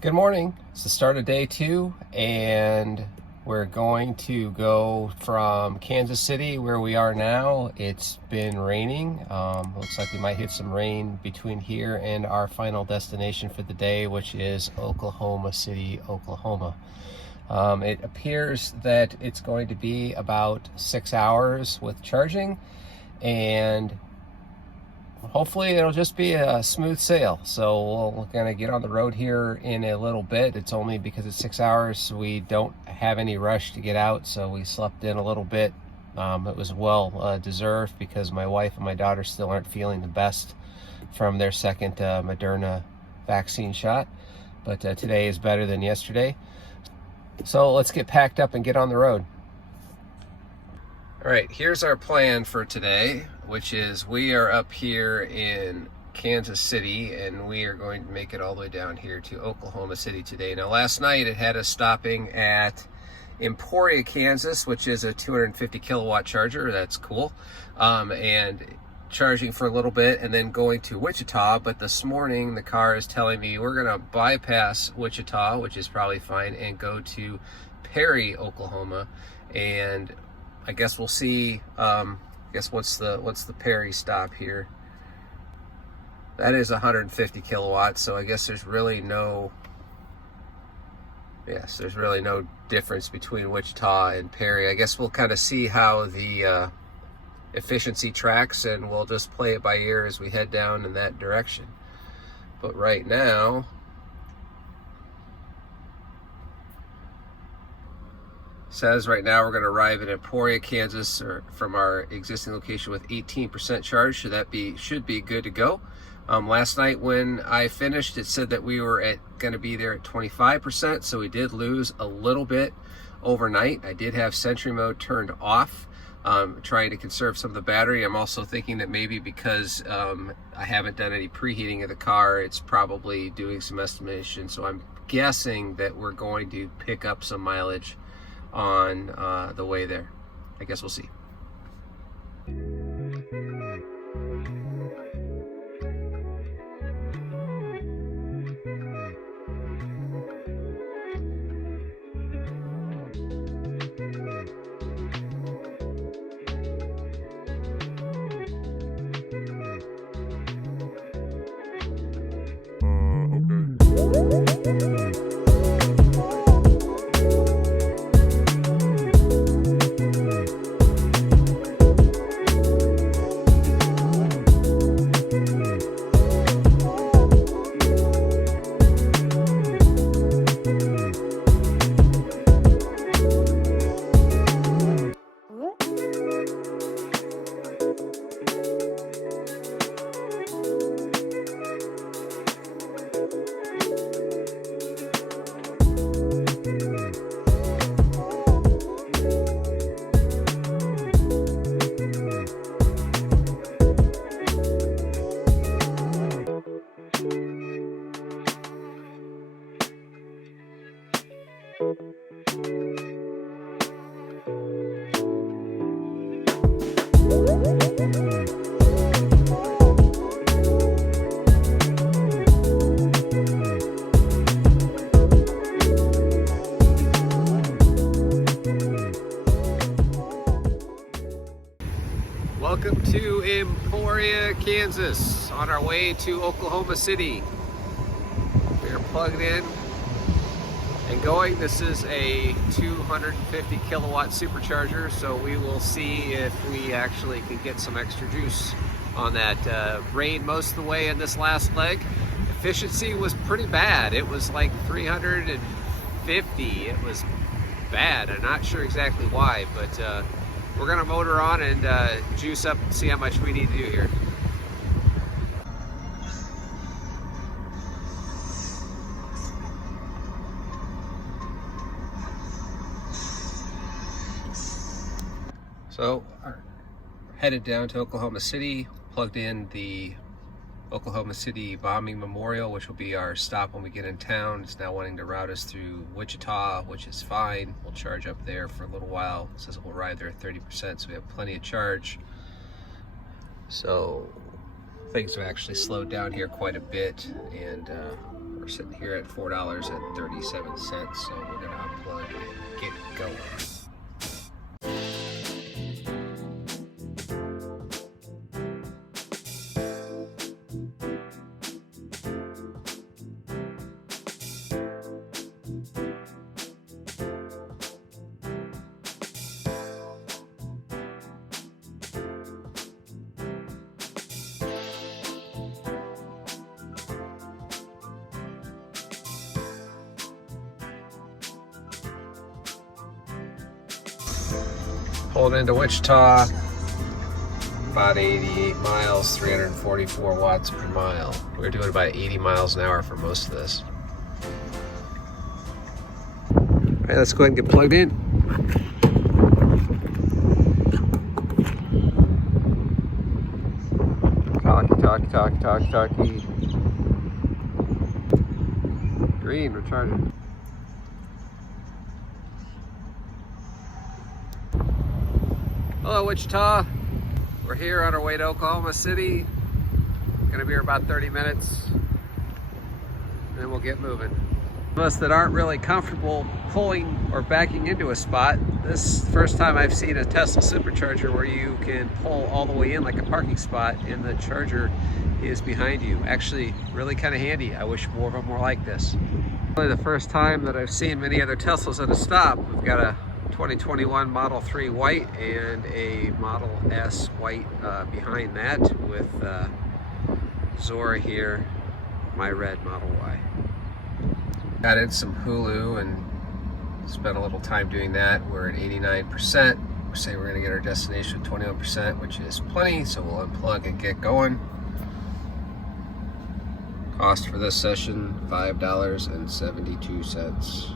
Good morning. It's the start of day 2, and we're going to go from Kansas City, where we are now. It's been raining. Looks like we might hit some rain between here and our final destination for the day, which is Oklahoma City, Oklahoma. It appears that it's going to be about 6 hours with charging, and hopefully it'll just be a smooth sail. So we're gonna get on the road here in a little bit. It's only because it's 6 hours, so we don't have any rush to get out, so we slept in a little bit. It was well deserved, because my wife and my daughter still aren't feeling the best from their second Moderna vaccine shot, but today is better than yesterday. So let's get packed up and get on the road. All right, here's our plan for today, which is we are up here in Kansas City, and we are going to make it all the way down here to Oklahoma City today. Now, last night it had us stopping at Emporia, Kansas, which is a 250 kilowatt charger. That's cool. And charging for a little bit and then going to Wichita. But this morning the car is telling me we're going to bypass Wichita, which is probably fine, and go to Perry, Oklahoma. And I guess we'll see. What's the Perry stop here? That is 150 kilowatts. So I guess there's really no difference between Wichita and Perry. I guess we'll kind of see how the efficiency tracks, and we'll just play it by ear as we head down in that direction. But right now, says right now we're going to arrive in Emporia, Kansas, or from our existing location with 18% charge. So that should be good to go. Last night when I finished, it said that we were going to be there at 25%. So we did lose a little bit overnight. I did have Sentry mode turned off, trying to conserve some of the battery. I'm also thinking that maybe because I haven't done any preheating of the car, it's probably doing some estimation. So I'm guessing that we're going to pick up some mileage on the way there. I guess we'll see. Welcome to Emporia, Kansas, on our way to Oklahoma City. We are plugged in and going. This is a 250 kilowatt supercharger, so we will see if we actually can get some extra juice on that. Rained most of the way in this last leg. Efficiency was pretty bad. It was like 350. It was bad. I'm not sure exactly why, but we're gonna motor on and juice up and see how much we need to do here. So, headed down to Oklahoma City, plugged in the Oklahoma City Bombing Memorial, which will be our stop when we get in town. It's now wanting to route us through Wichita, which is fine. We'll charge up there for a little while. It says we'll ride there at 30%, so we have plenty of charge. So things have actually slowed down here quite a bit, and we're We're sitting here at $4.37, so we're gonna unplug and get going. Pulled into Wichita, about 88 miles, 344 watts per mile. We're doing about 80 miles an hour for most of this. All right, let's go ahead and get plugged in. Talkie. Green, we're charging. Hello, Wichita. We're here on our way to Oklahoma City. Gonna be here about 30 minutes, and then we'll get moving. For us that aren't really comfortable pulling or backing into a spot, this is the first time I've seen a Tesla Supercharger where you can pull all the way in like a parking spot and the charger is behind you. Actually, really kind of handy. I wish more of them were like this. Really the first time that I've seen many other Teslas at a stop. We've got a 2021 Model 3 white and a Model S white behind that with Zora here, my red Model Y. Added some Hulu and spent a little time doing that. We're at 89%. We say we're gonna get our destination at 21%, which is plenty, so we'll unplug and get going. Cost for this session, $5.72.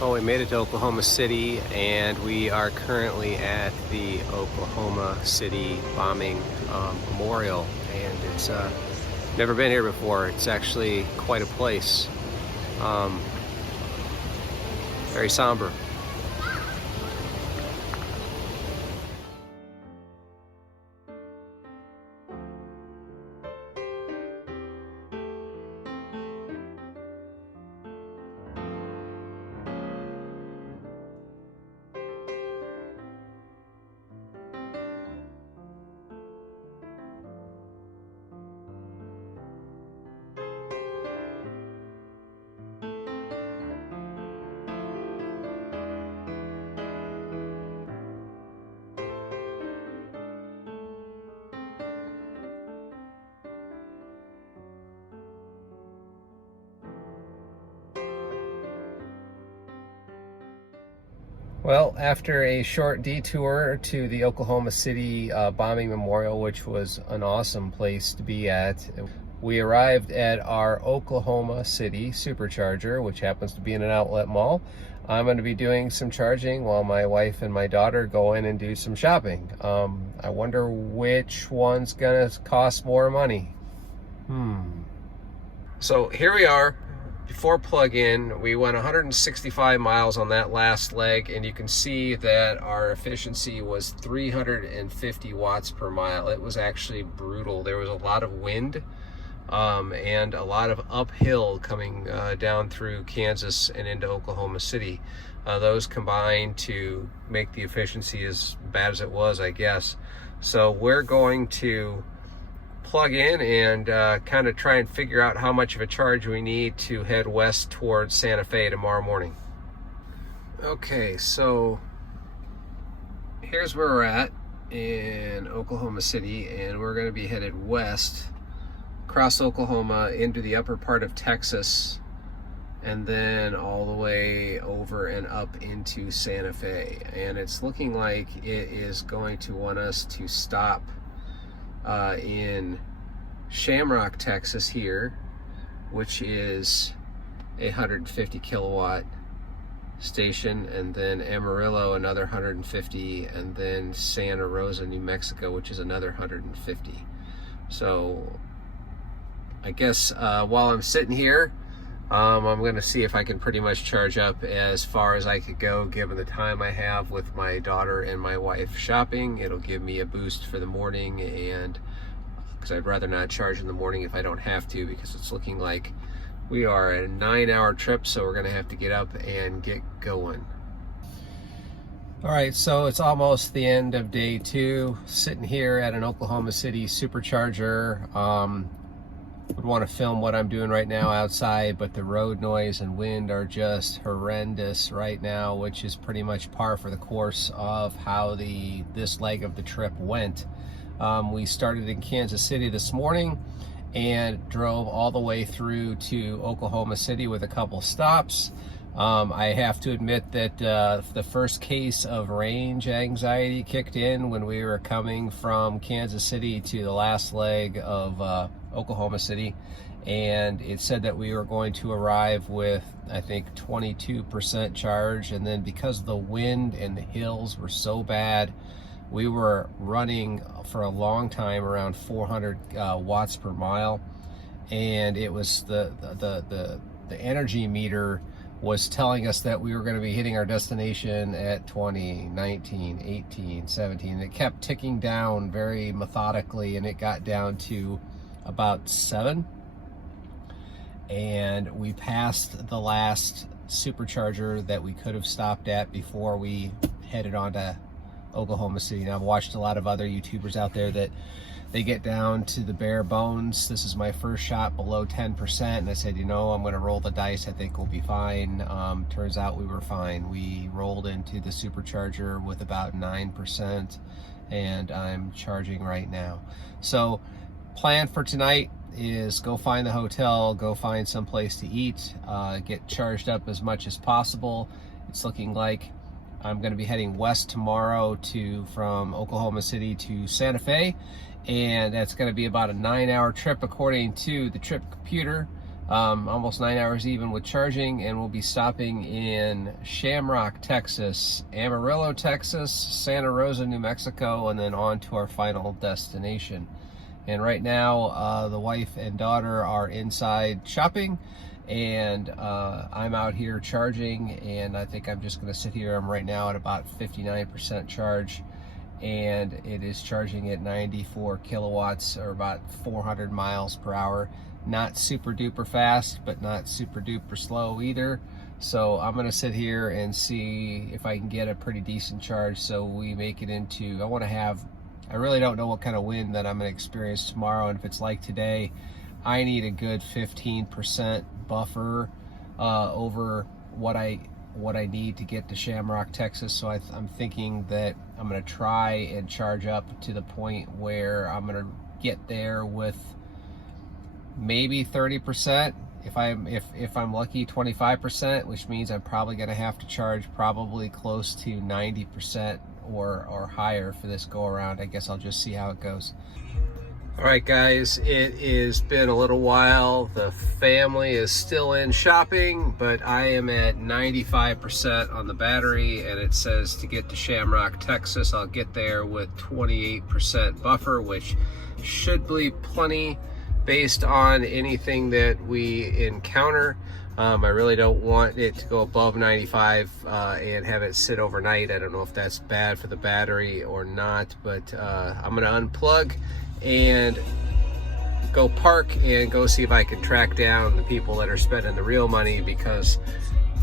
Well, we made it to Oklahoma City, and we are currently at the Oklahoma City bombing memorial, and it's never been here before. It's actually quite a place. Very somber. Well, after a short detour to the Oklahoma City bombing memorial, which was an awesome place to be at, we arrived at our Oklahoma City Supercharger, which happens to be in an outlet mall. I'm going to be doing some charging while my wife and my daughter go in and do some shopping. I wonder which one's going to cost more money. So here we are. Before plug-in, we went 165 miles on that last leg, and you can see that our efficiency was 350 watts per mile. It was actually brutal. There was a lot of wind and a lot of uphill coming down through Kansas and into Oklahoma City. Those combined to make the efficiency as bad as it was, I guess. So we're going to plug in and kind of try and figure out how much of a charge we need to head west towards Santa Fe tomorrow morning. Okay, so here's where we're at in Oklahoma City, and we're going to be headed west across Oklahoma into the upper part of Texas, and then all the way over and up into Santa Fe. And it's looking like it is going to want us to stop in Shamrock, Texas here, which is a 150 kilowatt station, and then Amarillo another 150, and then Santa Rosa, New Mexico, which is another 150. So I guess while I'm sitting here, I'm going to see if I can pretty much charge up as far as I could go given the time I have with my daughter and my wife shopping. It'll give me a boost for the morning, and because I'd rather not charge in the morning if I don't have to, because it's looking like we are at a 9-hour trip, so we're going to have to get up and get going. All right, so it's almost the end of day 2, sitting here at an Oklahoma City Supercharger. Would want to film what I'm doing right now outside, but the road noise and wind are just horrendous right now, which is pretty much par for the course of how this leg of the trip went. We started in Kansas City this morning and drove all the way through to Oklahoma City with a couple stops. I have to admit that the first case of range anxiety kicked in when we were coming from Kansas City to the last leg of Oklahoma City, and it said that we were going to arrive with, I think, 22% charge, and then because the wind and the hills were so bad, we were running for a long time around 400 watts per mile, and it was the energy meter was telling us that we were going to be hitting our destination at 20, 19, 18, 17. It kept ticking down very methodically, and it got down to about 7, and we passed the last supercharger that we could have stopped at before we headed on to Oklahoma City. Now, I've watched a lot of other YouTubers out there that they get down to the bare bones. This is my first shot below 10%, and I said, you know, I'm going to roll the dice. I think we'll be fine. Turns out we were fine. We rolled into the supercharger with about 9%, and I'm charging right now. So plan for tonight is go find the hotel, go find some place to eat, get charged up as much as possible. It's looking like I'm going to be heading west tomorrow from Oklahoma City to Santa Fe, and that's going to be about a 9-hour trip according to the trip computer, almost 9 hours even with charging, and we'll be stopping in Shamrock, Texas, Amarillo, Texas, Santa Rosa, New Mexico, and then on to our final destination. And right now, the wife and daughter are inside shopping, and I'm out here charging, and I think I'm just going to sit here. I'm right now at about 59% charge, and it is charging at 94 kilowatts, or about 400 miles per hour. Not super duper fast, but not super duper slow either. So I'm going to sit here and see if I can get a pretty decent charge so we make it into, I really don't know what kind of wind that I'm going to experience tomorrow, and if it's like today, I need a good 15% buffer over what I need to get to Shamrock, Texas. So I'm thinking that I'm going to try and charge up to the point where I'm going to get there with maybe 30%. If I'm lucky, 25%, which means I'm probably going to have to charge probably close to 90% or higher for this go around. I guess I'll just see how it goes. All right, guys, it has been a little while. The family is still in shopping, but I am at 95% on the battery, and it says to get to Shamrock, Texas, I'll get there with 28% buffer, which should be plenty based on anything that we encounter. I really don't want it to go above 95 and have it sit overnight. I don't know if that's bad for the battery or not, but I'm gonna unplug and go park and go see if I can track down the people that are spending the real money, because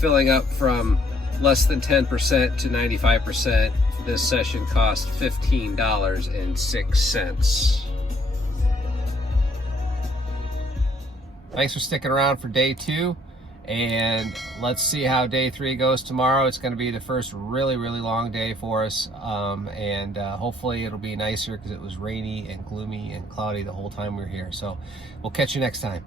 filling up from less than 10% to 95%, this session cost $15.06. thanks for sticking around for day 2. And let's see how day 3 goes tomorrow. It's going to be the first really long day for us, and hopefully it'll be nicer, because it was rainy and gloomy and cloudy the whole time we were here. So we'll catch you next time.